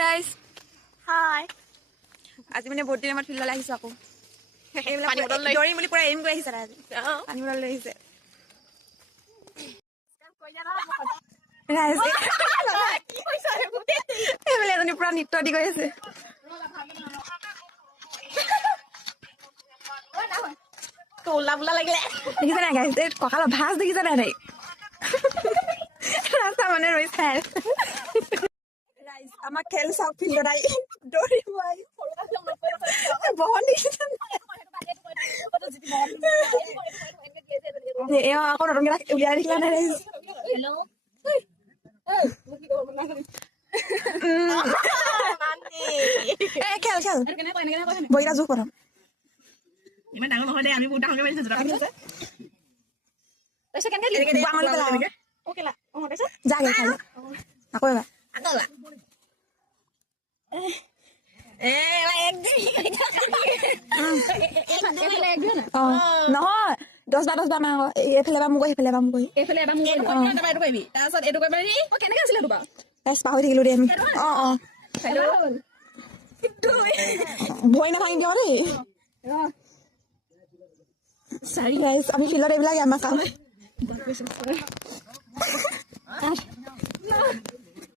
guys. Hi. আজি মানে বহুত দিনৰ মূৰত ফিল্ডলৈ আহিছো আকৌ। দৌৰিম বুলি পুৰা এইম কৰি আহিছে আজি। পানী বটল লৈ আহিছে। এইফালে এজনী পুৰা নৃত্য দি গৈ আছে। তোলা বোলা লাগিলে দেখিছা নাই গাইছ কঁকালৰ ভাঁজ দেখিছা নাই তাই ৰাস্তা মানে ৰৈ চাই আমাৰ খেল চাওক ফিল্ডত আহি দৌৰিব আহি বহুত দেখিছা এওঁ আকৌ নতুনকে উলিয়াই দেখিলা নাই খেল খেল বহিলা জোখ প্ৰথম ইমান ডাঙৰ নহয় দে আমি বহুত ডাঙৰকে মাৰিছো জোৰা তাৰপিছত কেনেকে বাঙলি পেলাও ওকেলা তাৰপিছত যাগে খালি আকৌ এবাৰ আগলা নহয় 10 বাৰ মান এইফালে বা মোক সেইফালে বা মোক এইফালে এবাৰ মোক এইটো কৰিবি তাৰপিছত এইটো কৰিবি কেনেকে আছিলে তোবা পাহৰি থাকিলো দেই আমি ভয় নাভাঙি দিওঁ দেই আমি ফিল্ডত এইবিলাক আমাৰ কাম